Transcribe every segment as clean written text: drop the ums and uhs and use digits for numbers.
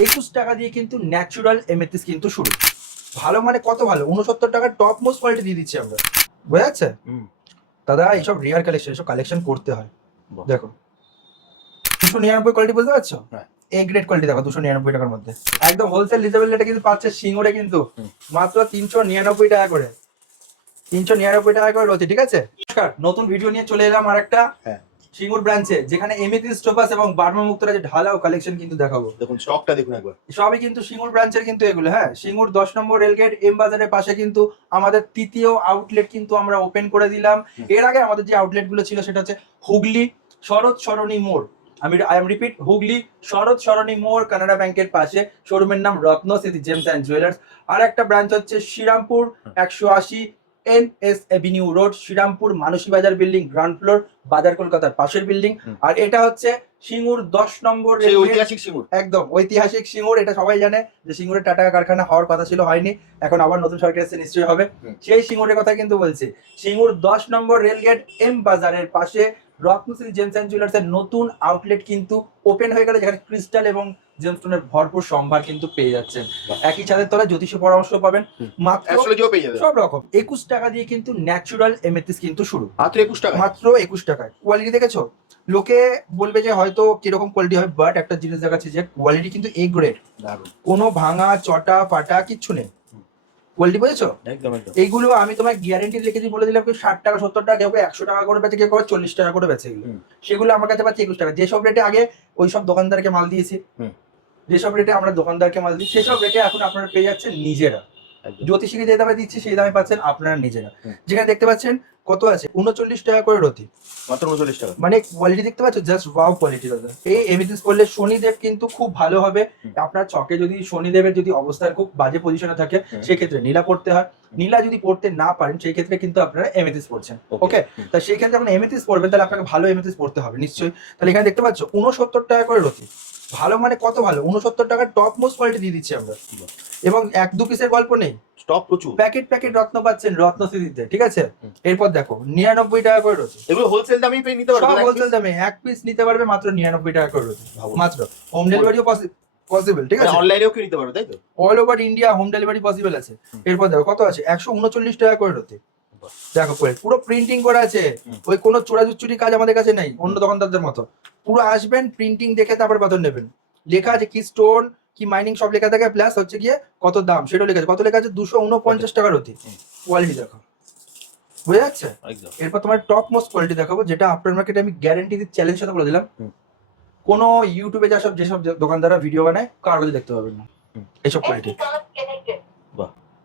21 টাকা দিয়ে কিন্তু ন্যাচুরাল এমেথিস্ট কিন্তু শুরু। ভালো মানে কত ভালো, 69 টাকার টপ মোস্ট কোয়ালিটি দিয়ে দিচ্ছি আমরা। বোঝা যাচ্ছে দাদা? এইসব রেয়ার কালেকশন, এসব কালেকশন করতে হয়। দেখো 299 কোয়ালিটি, বুঝতে পারছো? এ গ্রেড কোয়ালিটি দেখো, 299 টাকার মধ্যে একদম হোলসেল রিজনেবল রেটে কিন্তু পাচ্ছে সিঙ্গুরে কিন্তু মাত্র 399 টাকা করে। 399 টাকা করে রয়েছে, ঠিক আছে? নমস্কার, নতুন ভিডিও নিয়ে চলে এলাম আর একটা সিঙ্গুর ব্রাঞ্চে, যেখানে এমেথিস্ট টোপাস এবং বার্মা মুক্তরা যে ঢালাও কালেকশন কিন্তু দেখাবো। দেখুন স্টকটা দেখুন একবার, সবই কিন্তু সিঙ্গুর ব্রাঞ্চের কিন্তু এগুলো। হ্যাঁ, সিঙ্গুর 10 নম্বর রেলগেট এম বাজারের পাশে কিন্তু আমাদের তৃতীয় আউটলেট কিন্তু আমরা ওপেন করে দিলাম। এর আগে আমাদের যে আউটলেট গুলো ছিল সেটা হচ্ছে হুগলি শরৎ সরণী মোড়। I am repeat, Hooghly Sarat Sarani মোড়, কানাডা ব্যাংকের পাশে। শোরুমের নাম Ratna city gems and jewellers. আর একটা ব্রাঞ্চ হচ্ছে Serampore 180 NS avenue road, Serampore Manasi Bazar building, ground floor, বাজার কলকাতার পাশের বিল্ডিং। আর এটা হচ্ছে সিঙ্গুর 10 নম্বর সেই ঐতিহাসিক সিঙ্গুর, একদম ঐতিহাসিক সিঙ্গুর। এটা সবাই জানে যে সিঙ্গুরের টাটা কারখানা হওয়ার কথা ছিল, হয়নি। এখন আবার নতুন সরকার এসে নিশ্চয়ই হবে। সেই সিঙ্গুরের কথা কিন্তু বলছি। সিঙ্গুর 10 নম্বর রেলগেট এম বাজারের পাশে রত্নশ্রী জেমস অ্যান্ড জুয়েলার্স এর নতুন আউটলেট কিন্তু ওপেন হয়ে গেল, যেখানে ক্রিস্টাল এবং জেমস্টোনের ভরপুর সম্ভার কিন্তু পেয়ে যাচ্ছেন। একই ছাদের তলায় জ্যোতিষী পরামর্শ পাবেন মাত্র সব রকম। 21 টাকা দিয়ে কিন্তু ন্যাচুরাল এমেথিস্ট কিন্তু শুরু, মাত্র 21 টাকা। মাত্র 21 টাকায়। কোয়ালিটি দেখেছো? লোকে বলবে যে হয়তো কিরকম কোয়ালিটি হয়, বাট একটা জিনিস দেখাচ্ছে যে কোয়ালিটি কিন্তু এ গ্রেড। কোনো ভাঙা চটা ফাটা কিচ্ছু নেই। কোয়ালিটি বুঝেছো? একদম একদম। এইগুলো আমি তোমায় গ্যারেন্টি রেখেছি, বলে দিলাম, কেউ 60 টাকা 70 টাকা, কেউ 100 টাকা করে বেচে, কেউ 40 টাকা করে বেচে। এগুলো সেগুলো আমার কাছে পাচ্ছি 21 টাকা। যেসব রেটে আগে ওইসব দোকানদারকে মাল দিয়েছি, যেসব রেটে আমরা দোকানদারকে মাল দিই, সেসব রেটে এখন আপনারা পেয়ে যাচ্ছেন নিজেরা। জ্যোতিষীকে যে দামে দিচ্ছি সেই দামে পাচ্ছেন আপনারা নিজেরা। যেখানে দেখতে পাচ্ছেন কত আছে, 39 টাকা করে রতি, মাত্র 39 টাকা। মানে কোয়ালিটি দেখতে পাচ্ছ, জাস্ট ওয়াও কোয়ালিটি দাদা। এই এমেথিস্ট করলে শনিদেব কিন্তু খুব ভালো হবে। আপনার ছকে যদি শনিদেবের যদি অবস্থার খুব বাজে পজিশনে থাকে, সেই ক্ষেত্রে নীলা পড়তে হয়। নীলা যদি পড়তে না পারেন, সেই ক্ষেত্রে কিন্তু আপনারা এমেথিস্ট পড়ছেন। ওকে, তা সেই ক্ষেত্রে আপনি এমেথিস্ট পড়বেন, তাহলে আপনাকে ভালো এমেথিস্ট পড়তে হবে নিশ্চয়ই। তাহলে এখানে দেখতে পাচ্ছ 69 টাকা করে রতি। ভালো মানে কত ভালো, 69 টাকার টপ মোস্ট কোয়ালিটি দিয়ে দিচ্ছি আমরা। এবং 1-2 পিসের গল্প নেই, স্টক প্রচুর। প্যাকেট প্যাকেট রত্ন পাচ্ছেন রত্ন সিটিতে, ঠিক আছে? এরপর দেখো 99 টাকা করে রয়েছে। এগুলো হোলসেল দামেই পেয়ে নিতে পারবে, সব হোলসেল দামে। এক পিস নিতে পারবে মাত্র 99 টাকা করে রয়েছে, মাত্র। হোম ডেলিভারিও পসিবল, ঠিক আছে? অনলাইনেও কি নিতে পারবে, তাই তো? All over India home delivery possible আছে। এরপর দেখো কত আছে, 139 টাকা করে রয়েছে। দেখো পুরো প্রিন্টিং করা আছে, ওই কোনো চোরাচুরি কাজ আমাদের কাছে নেই অন্য দোকানদারদের মতো। পুরো আসবেন, প্রিন্টিং দেখে তারপর পাথর নেবেন। লেখা আছে কি স্টোন কি মাইনিং সব লেখা থাকে, প্লাস হচ্ছে গিয়ে কত দাম সেটাও লেখা আছে। কত লেখা আছে, 249 টাকা রতি। কোয়ালিটি দেখো, বুঝা যাচ্ছে? এরপর তোমার টপ মোস্ট কোয়ালিটি দেখাবো, যেটা আফটার মার্কেটে আমি গ্যারেন্টি দিয়ে চ্যালেঞ্জ সাথে বলে দিলাম, কোনো ইউটিউবে যেসব দোকানদাররা ভিডিও বানায় কারোর দেখতে পাবেন না এইসব কোয়ালিটি।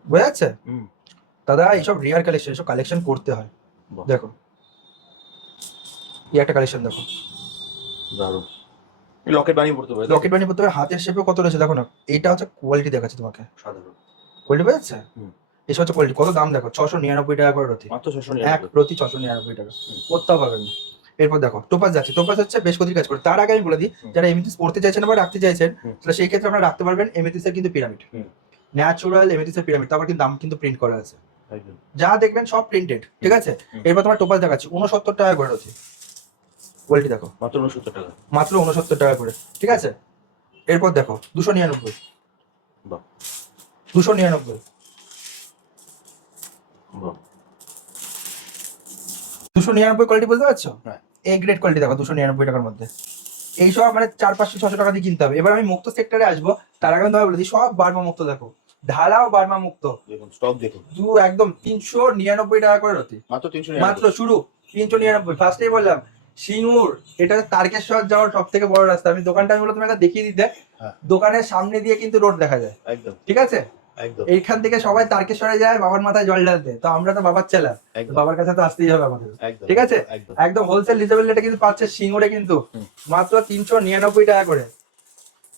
বুঝা যাচ্ছে দাদা? এইসব রেয়ার কালেকশন, এসব কালেকশন করতে হয়। দেখো এই একটা কালেকশন দেখো, দারুণ। লকেট বানিয়ে পড়তে পারবে, লকেট বানিয়ে পড়তে পারবে। হাতের শেপে কত রয়েছে দেখো না। এইটা হচ্ছে কোয়ালিটি দেখাচ্ছে তোমাকে, সাধারণ কোয়ালিটি বুঝা যাচ্ছে? এসব হচ্ছে কোয়ালিটি। কত দাম দেখো, 699 টাকা করে রতি, মাত্র 600 এক প্রতি 699 টাকা। করতেও পারবেন না। এরপর দেখো টোপাস যাচ্ছে। টোপাস হচ্ছে বেশ কঠিন কাজ করে। তার আগে আমি বলে দিই, যারা এমেথিস্ট পড়তে চাইছেন বা রাখতে চাইছেন, তাহলে সেই ক্ষেত্রে আপনারা রাখতে পারবেন এমেথিস্টের কিন্তু পিরামিড, ন্যাচুরাল এমেথিস্টের পিরামিড। তারপর কিন্তু দাম কিন্তু প্রিন্ট করা আছে, যা দেখবেন সব প্রিন্টেড, ঠিক আছে? এরপর তোমার টোপাস দেখাচ্ছি 69 টাকা করে রয়েছে। কোয়ালিটি দেখো, মাত্র 69 টাকা, মাত্র 69 টাকা করে, ঠিক আছে? এরপর দেখো 299, 299, 299 কোয়ালিটি, বুঝতে পারছো? এ গ্রেড কোয়ালিটি দেখো, 299 টাকার মধ্যে। এইসব মানে 400-500-600 টাকা দিয়ে কিনতে হবে। এবার আমি মুক্ত সেক্টরে আসবো, তার আগে আমি তোমায় বলে দিই, সব বার্মা মুক্ত দেখো, ঢালাও বার্মা মুক্ত। দেখুন স্টক দেখুন, একদম 399 টাকা করে রতি, মাত্র 399, মাত্র শুরু 399। ফার্স্টেই বললাম সিঙ্গুর, এটা তারকেশ্বর যাওয়ার সব থেকে বড় রাস্তা। আমি দোকানটা আমি বলে তোমাকে দেখিয়ে দিতে, দোকানের সামনে দিয়ে কিন্তু রোড দেখা যায়, একদম, ঠিক আছে? এইখান থেকে সবাই তারকেশ্বরে যায় বাবার মাথায় জল ঢালতে, তো আমরা তো বাবার চেলা, বাবার কাছে তো আসতেই হবে আমাদের, ঠিক আছে? একদম হোলসেল রিজনেবল রেটে কিন্তু পাচ্ছে সিঙ্গুরে কিন্তু মাত্র 399 টাকা করে,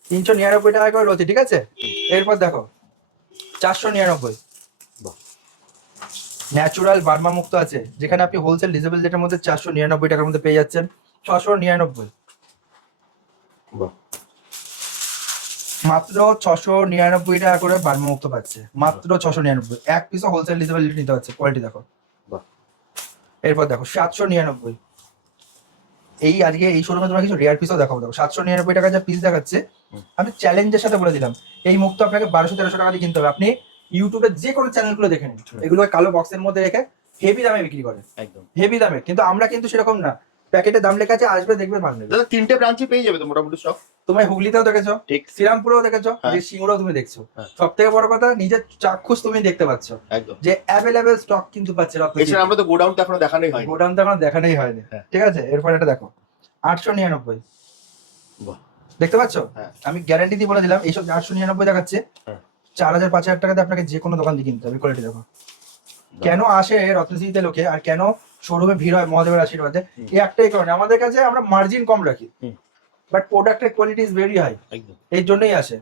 399 টাকা করে রয়েছে, ঠিক আছে? এরপর দেখো 499 ন্যাচুরাল বার্মা মুক্ত আছে, যেখানে আপনি হোলসেল রিজনেবল রেটের মধ্যে 499 টাকার মধ্যে পেয়ে যাচ্ছেন। 699, মাত্র 699 টাকা করে বার্মা মুক্ত পাচ্ছে, মাত্র 699। এক পিসও হোলসেল রিজনেবল নিতে পারছে। কোয়ালিটি দেখো। এরপর দেখো 799, এই আজকে এই শোরুমে তোমার কিছু রেয়ার পিসও দেখাবো। দেখো 799 টাকা যা পিস দেখাচ্ছে, আমি চ্যালেঞ্জের সাথে বলে দিলাম এই মুক্তো আপনাকে 1200-1300 টাকা দিয়ে কিনতে হবে। আপনি ইউটিউবে যে কোনো চ্যানেলগুলো দেখে নিন, এগুলো কালো বক্সের মধ্যে রেখে হেভি দামে বিক্রি করে, একদম। হেভি দামে। কিন্তু আমরা কিন্তু সেরকম না, প্যাকেটে দাম লেখা আছে, আসবে দেখবে মাল নেবে। দাদা 3টে ব্রাঞ্চে পেয়ে যাবে তো মোটামুটি সব। তোমার হুগলিতেও দেখেছো, ঠিক। শ্রীরামপুরেও দেখেছো, হ্যাঁ। যে সিঙ্গুরেও তুমি দেখছো। হ্যাঁ। সব থেকে বড় কথা, নিজের চাক্ষুষ তুমি দেখতে পাচ্ছ একদম। যে অ্যাভেলেবেল স্টক কিন্তু পাচ্ছে রত্নদ্বীপ। এছাড়া আমরা তো গোডাউনটা এখনো দেখানোই হয়নি। গোডাউন তো এখন দেখানোই হয়নি। হ্যাঁ। ঠিক আছে, এরপর এটা দেখো 899, বাহ। দেখতে পাচ্ছ? হ্যাঁ। আমি গ্যারান্টি দিয়ে বলে দিলাম এইসব 899 দেখাচ্ছে, হ্যাঁ। 4000-5000 টাকাতে আপনাকে যে কোনো দোকান দিয়ে কিনতে হবে। কোয়ালিটি দেখো কেন আসে রত্নশ্রীতে লোকে, আর কেন শোরুমে ভিড় হয় মহাদেবের আশীর্বাদে, এই একটাই কারণে, আমাদের কাছে আমরা মার্জিন কম রাখি, হুম। বাট প্রোডাক্টের কোয়ালিটি ইজ ভেরি হাই, একদম। এর জন্যই আসে।